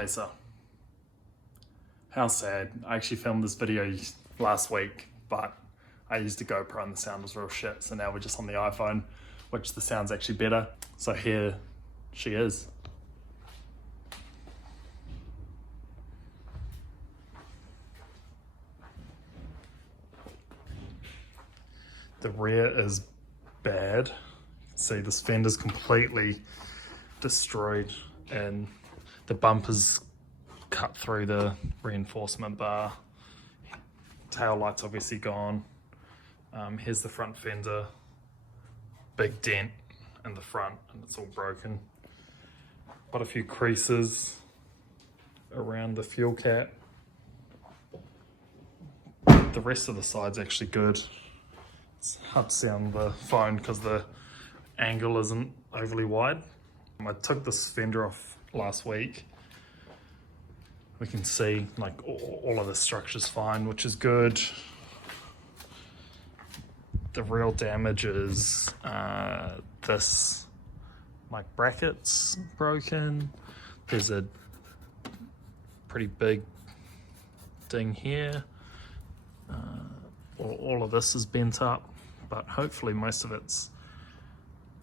Chaser. How sad. I actually filmed this video last week, but I used a GoPro and the sound was real shit, so now we're just on the iPhone, which the sound's actually better. So here she is. The rear is bad. You can see this fender's completely destroyed and the bumper's cut through the reinforcement bar. Tail light's obviously gone. Here's the front fender. Big dent in the front and it's all broken. Got a few creases around the fuel cap. The rest of the side's actually good. It's hard to see on the phone because the angle isn't overly wide. I took this fender off last week. We can see like all of the structure's fine, which is good. The real damage is this like bracket's broken. There's a pretty big ding here. All of this is bent up, but hopefully most of it's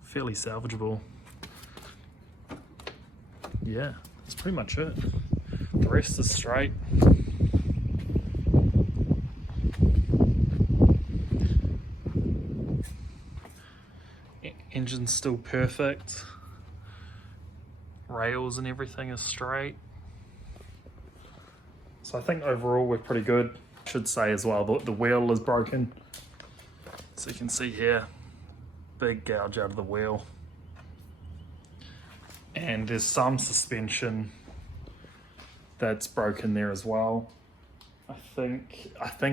fairly salvageable. Yeah, that's pretty much it. The rest is straight. Engine's still perfect. Rails and everything is straight. So I think overall we're pretty good. I should say as well, the wheel is broken. So you can see here, big gouge out of the wheel. And there's some suspension that's broken there as well. I think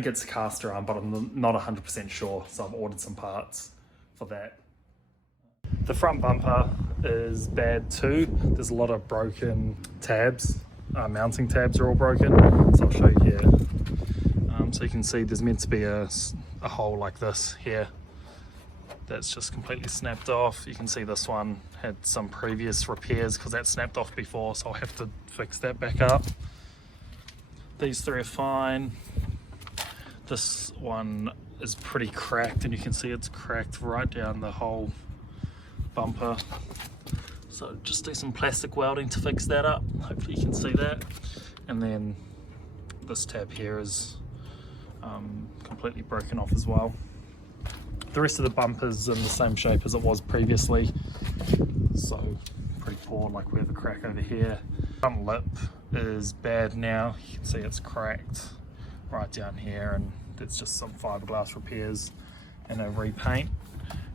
it's caster arm, but I'm not 100% sure, so I've ordered some parts for that. The front bumper is bad too. There's a lot of broken tabs. Mounting tabs are all broken, so I'll show you here. So you can see there's meant to be a hole like this here that's just completely snapped off. You can see this one had some previous repairs because that snapped off before, so I'll have to fix that back up. These three are fine. This one is pretty cracked and you can see it's cracked right down the whole bumper. So just do some plastic welding to fix that up. Hopefully you can see that. And then this tab here is completely broken off as well. The rest of the bumper's in the same shape as it was previously. So pretty poor, like we have a crack over here. Front lip is bad now. You can see it's cracked right down here and there's just some fiberglass repairs and a repaint.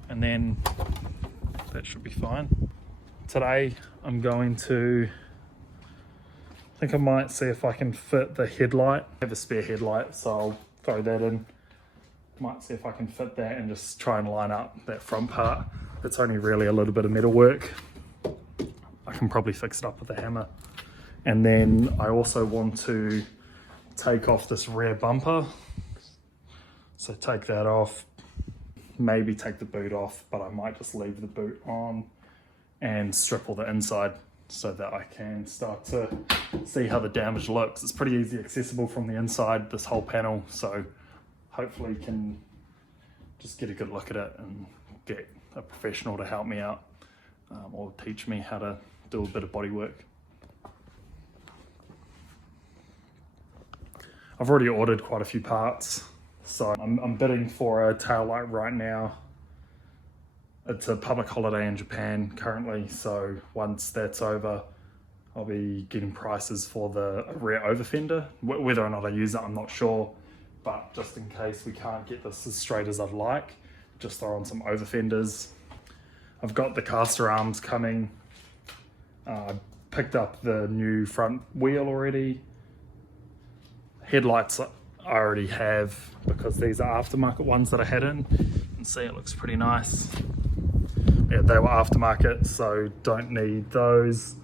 And then that should be fine. Today I'm going to, I think I might see if I can fit the headlight. I have a spare headlight, so I'll throw that in. Might see if I can fit that and just try and line up that front part. It's only really a little bit of metal work. I can probably fix it up with a hammer. And then I also want to take off this rear bumper. So take that off, maybe take the boot off, but I might just leave the boot on and strip all the inside so that I can start to see how the damage looks. It's pretty easy accessible from the inside, this whole panel, so hopefully can just get a good look at it and get a professional to help me out or teach me how to do a bit of body work. I've already ordered quite a few parts, so I'm bidding for a taillight right now. It's a public holiday in Japan currently, so once that's over, I'll be getting prices for the rear over fender. Whether or not I use it, I'm not sure, but just in case we can't get this as straight as I'd like, just throw on some over fenders. I've got the caster arms coming. I picked up the new front wheel already. Headlights I already have because these are aftermarket ones that I had in. You can see it looks pretty nice. Yeah, they were aftermarket, so don't need those.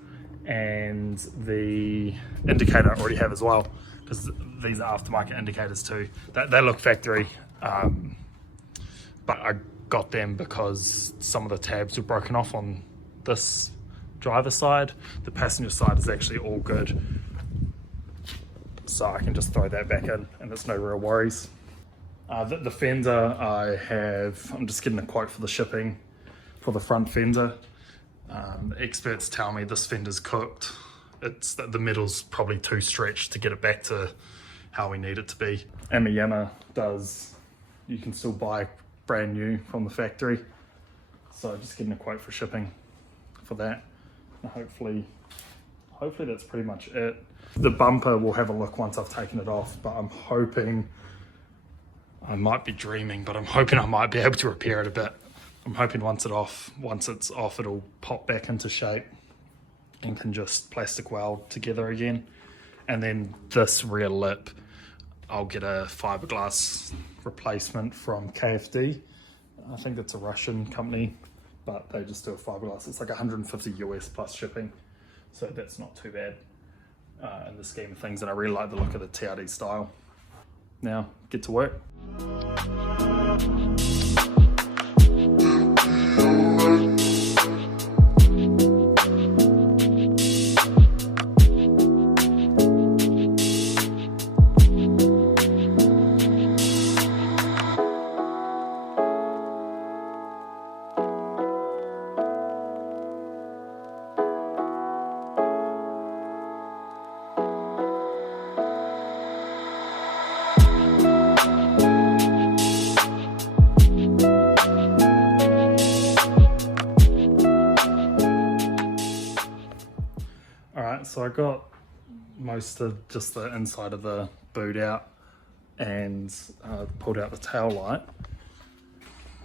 And the indicator I already have as well, because these are aftermarket indicators too. They look factory, but I got them because some of the tabs were broken off on this driver side. The passenger side is actually all good. So I can just throw that back in and there's no real worries. The fender I'm just getting a quote for the shipping for the front fender. Experts tell me this fender's cooked. The middle's probably too stretched to get it back to how we need it to be. And Yamaha you can still buy brand new from the factory. So just getting a quote for shipping for that. And hopefully that's pretty much it. The bumper, we'll have a look once I've taken it off, but I'm hoping, I might be dreaming, but I'm hoping I might be able to repair it a bit. I'm hoping once it's off, it'll pop back into shape and can just plastic weld together again. And then this rear lip, I'll get a fiberglass replacement from KFD. I think it's a Russian company, but they just do a fiberglass. It's like 150 US plus shipping, so that's not too bad in the scheme of things. And I really like the look of the TRD style. Now, get to work. So I got most of just the inside of the boot out and pulled out the tail light.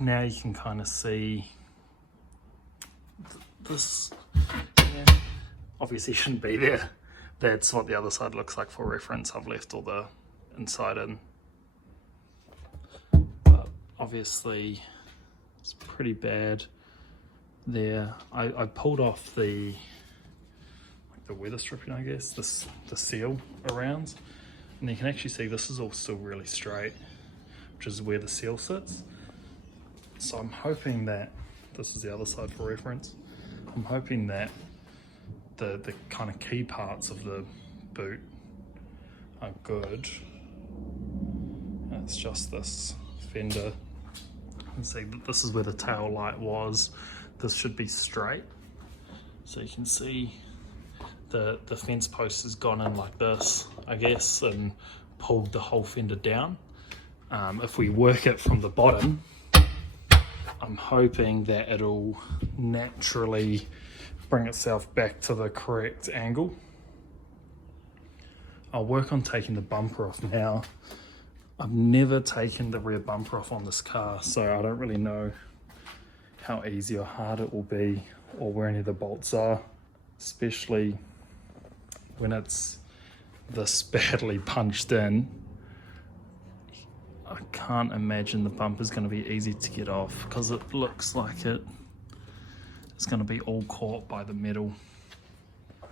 Now you can kind of see this, yeah, obviously shouldn't be there. That's what the other side looks like for reference. I've left all the inside in. But obviously it's pretty bad there. I pulled off the weather stripping, I guess, the seal around, and you can actually see this is all still really straight, which is where the seal sits. So I'm hoping that, this is the other side for reference, I'm hoping that the kind of key parts of the boot are good. It's just this fender. You can see that this is where the tail light was. This should be straight, so you can see the fence post has gone in like this, I guess, and pulled the whole fender down. If we work it from the bottom, I'm hoping that it'll naturally bring itself back to the correct angle. I'll work on taking the bumper off now. I've never taken the rear bumper off on this car, so I don't really know how easy or hard it will be, or where any of the bolts are, especially when it's this badly punched in. I can't imagine the bumper's going to be easy to get off, because it looks like it's going to be all caught by the metal. I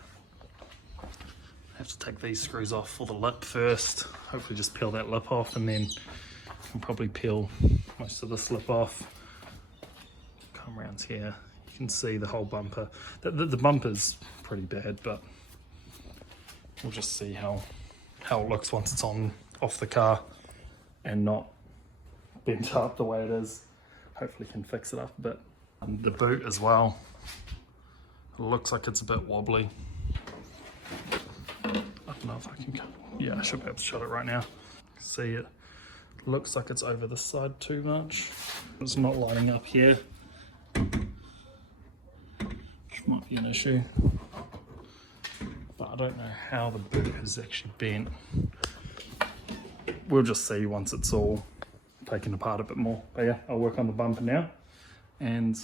have to take these screws off for the lip first, hopefully just peel that lip off, and then I can probably peel most of this lip off. Come around here, you can see the whole bumper. The bumper's pretty bad, but we'll just see how it looks once it's off the car and not bent up the way it is. Hopefully can fix it up a bit. And the boot as well, it looks like it's a bit wobbly. I don't know if I can, yeah, I should be able to shut it right now. See, it looks like it's over this side too much. It's not lining up here, which might be an issue. But I don't know how the boot is actually bent. We'll just see once it's all taken apart a bit more. But yeah, I'll work on the bumper now and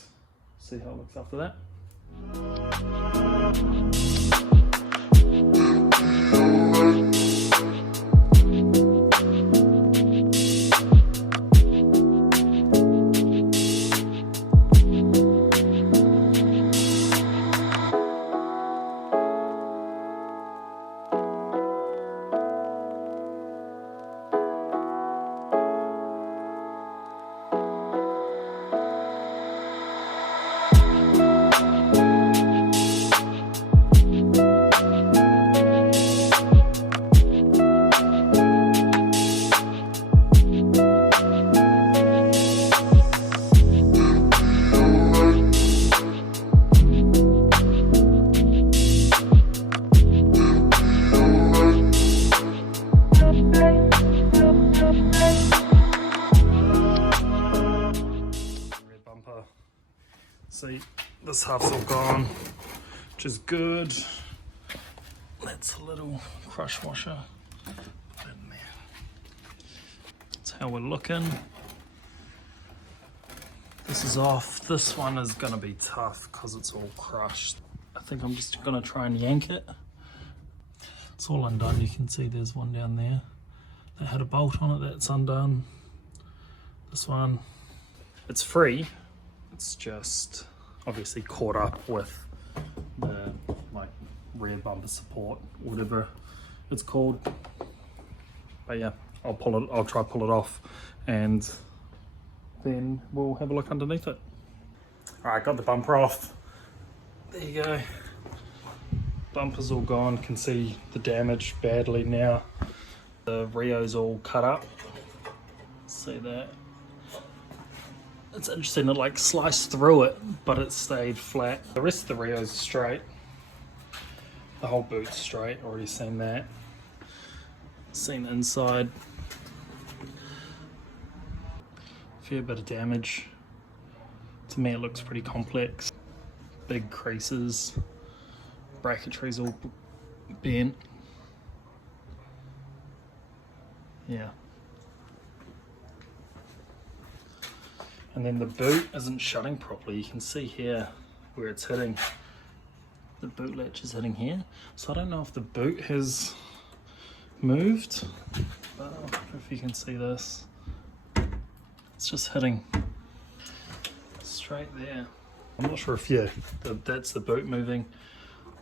see how it looks after that. this half's all gone, which is good. That's a little crush washer. Put it in there. That's how we're looking. This is off. This one is gonna be tough because it's all crushed. I think I'm just gonna try and yank it. It's all undone. You can see there's one down there that had a bolt on it. That's undone. This one, it's free. It's just obviously caught up with the like rear bumper support, whatever it's called. But yeah, I'll try to pull it off, and then we'll have a look underneath it. All right, got the bumper off. There you go. Bumper's all gone. Can see the damage badly now. The Rio's all cut up. See that? It's interesting, it like sliced through it, but it stayed flat. The rest of the Rio's straight. The whole boot's straight, already seen that. Seen the inside. Fair bit of damage. To me it looks pretty complex. Big creases. Bracketry's all bent. Yeah. And then the boot isn't shutting properly. You can see here where it's hitting. The boot latch is hitting here. So I don't know if the boot has moved. But I don't know if you can see this. It's just hitting straight there. I'm not sure if that's the boot moving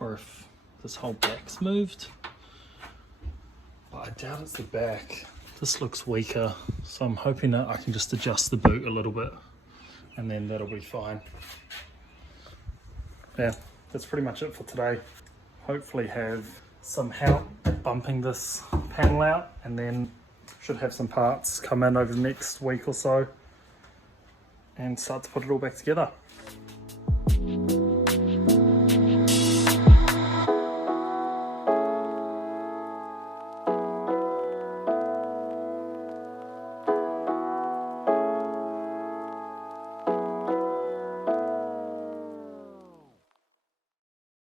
or if this whole back's moved. But I doubt it's the back. This looks weaker, so I'm hoping that I can just adjust the boot a little bit and then that'll be fine. Yeah, that's pretty much it for today. Hopefully have some help bumping this panel out, and then should have some parts come in over the next week or so and start to put it all back together.